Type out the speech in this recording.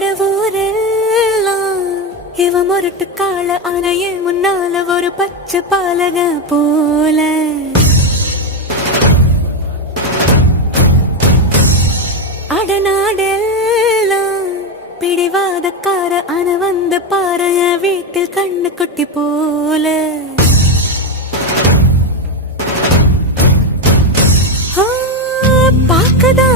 அடவூரெல்லாம் இவ முரட்டு கால அணைய முன்னால ஒரு பச்சை பாலக போல அடநாடெல்லாம் பிடிவாதக்கார அணை வந்து பாரு வீட்டில் கண்ணு குட்டி போல பாக்கதா